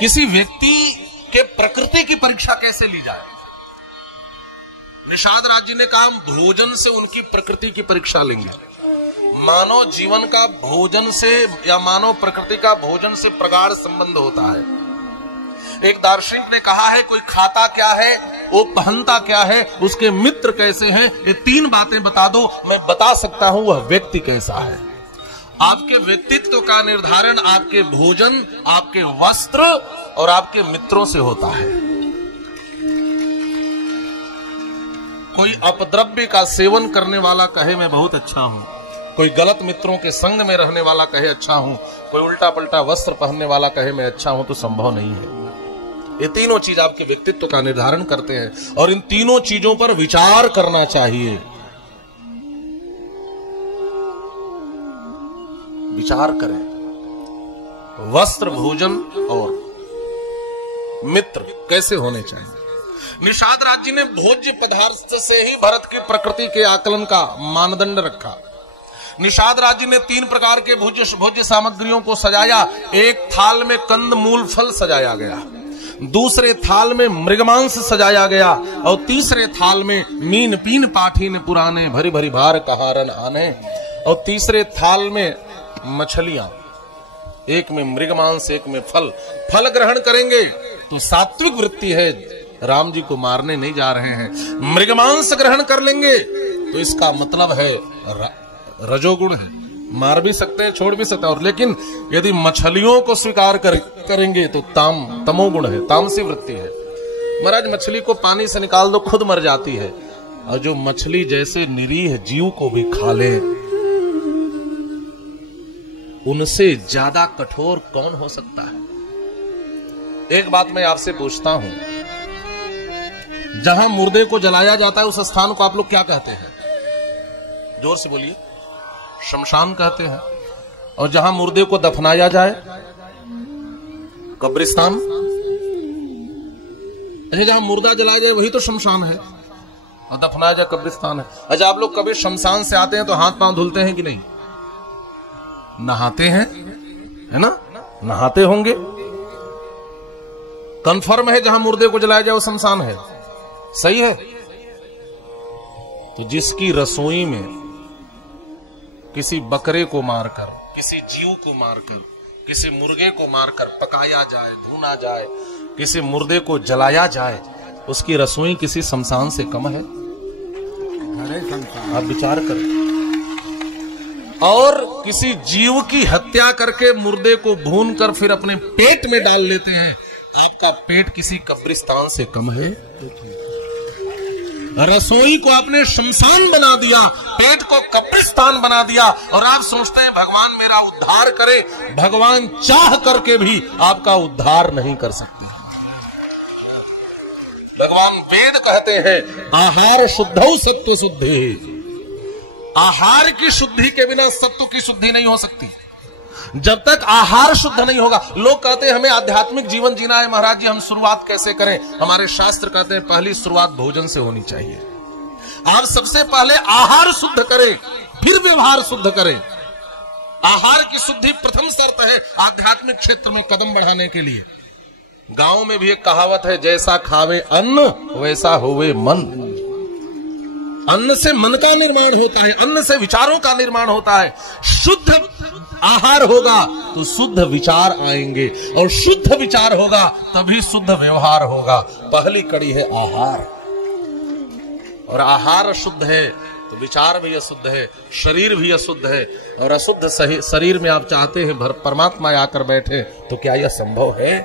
किसी व्यक्ति के प्रकृति की परीक्षा कैसे ली जाए। निषाद राज जी ने कहा हम भोजन से उनकी प्रकृति की परीक्षा लेंगे। मानव जीवन का भोजन से या मानव प्रकृति का भोजन से प्रगाढ़ संबंध होता है। एक दार्शनिक ने कहा है कोई खाता क्या है, वो पहनता क्या है, उसके मित्र कैसे हैं, ये 3 बातें बता दो, मैं बता सकता हूं वह व्यक्ति कैसा है। आपके व्यक्तित्व का निर्धारण आपके भोजन, आपके वस्त्र और आपके मित्रों से होता है। कोई अपद्रव्य का सेवन करने वाला कहे मैं बहुत अच्छा हूं, कोई गलत मित्रों के संग में रहने वाला कहे अच्छा हूं, कोई उल्टा पलटा वस्त्र पहनने वाला कहे मैं अच्छा हूं, तो संभव नहीं है। ये तीनों चीज आपके व्यक्तित्व का निर्धारण करते हैं और इन तीनों चीजों पर विचार करना चाहिए। विचार करें। वस्त्र, भोजन और मित्र कैसे होने चाहिए। निषाद राज जी ने भोज्य पदार्थ से ही भरत की प्रकृति के आकलन का मानदंड रखा। निषाद राज जी ने 3 प्रकार के भोज्य सामग्रियों को सजाया। एक थाल में कंद मूल फल सजाया गया, दूसरे थाल में मृगमांस सजाया गया और तीसरे थाल में मीन पीन पाठीन पुराने भरी भरी भार कहारन आने, और तीसरे थाल में मछलियां, एक में मृगमांस एक में फल। फल ग्रहण करेंगे तो सात्विक वृत्ति है, राम जी को मारने नहीं जा रहे हैं। मृगमांस ग्रहण कर लेंगे तो इसका मतलब है रजोगुण है, मार भी सकते हैं छोड़ भी सकते हैं। और लेकिन यदि मछलियों को स्वीकार करेंगे तो तमोगुण है, तामसी वृत्ति है। महाराज मछली को पानी से निकाल दो खुद मर जाती है, और जो मछली जैसे निरीह जीव को भी खा ले, उनसे ज्यादा कठोर कौन हो सकता है। एक बात मैं आपसे पूछता हूं, जहां मुर्दे को जलाया जाता है उस स्थान को आप लोग क्या कहते हैं? जोर से बोलिए। शमशान कहते हैं। और जहां मुर्दे को दफनाया जाए कब्रिस्तान। अच्छा, जहां मुर्दा जलाया जाए वही तो शमशान है, और दफनाया जाए कब्रिस्तान है। अच्छा, आप लोग कभी शमशान से आते हैं तो हाथ पांव धुलते हैं कि नहीं? नहाते हैं, है ना? नहाते होंगे। कंफर्म है जहां मुर्दे को जलाया जाए वो शमशान है, सही है। तो जिसकी रसोई में किसी बकरे को मारकर, किसी जीव को मारकर, किसी मुर्गे को मारकर पकाया जाए, भूना जाए, किसी मुर्दे को जलाया जाए, उसकी रसोई किसी शमशान से कम है? आप विचार करें। और किसी जीव की हत्या करके मुर्दे को भून कर फिर अपने पेट में डाल लेते हैं, आपका पेट किसी कब्रिस्तान से कम है? रसोई को आपने शमशान बना दिया, पेट को कब्रिस्तान बना दिया, और आप सोचते हैं भगवान मेरा उद्धार करे। भगवान चाह करके भी आपका उद्धार नहीं कर सकते। भगवान वेद कहते हैं आहार शुद्धौ सत्व शुद्धि। आहार की शुद्धि के बिना सत्व की शुद्धि नहीं हो सकती। जब तक आहार शुद्ध नहीं होगा, लोग कहते हैं हमें आध्यात्मिक जीवन जीना है महाराज जी, हम शुरुआत कैसे करें? हमारे शास्त्र कहते हैं पहली शुरुआत भोजन से होनी चाहिए। आप सबसे पहले आहार शुद्ध करें, फिर व्यवहार शुद्ध करें। आहार की शुद्धि प्रथम शर्त है आध्यात्मिक क्षेत्र में कदम बढ़ाने के लिए। गांव में भी एक कहावत है, जैसा खावे अन्न वैसा होवे मन। अन्न से मन का निर्माण होता है, अन्न से विचारों का निर्माण होता है। शुद्ध आहार होगा तो शुद्ध विचार आएंगे, और शुद्ध विचार होगा तभी शुद्ध व्यवहार होगा। पहली कड़ी है आहार, और आहार शुद्ध है तो विचार भी अशुद्ध है, शरीर भी अशुद्ध है। और अशुद्ध शरीर में आप चाहते हैं परमात्मा आकर बैठे, तो क्या यह संभव है?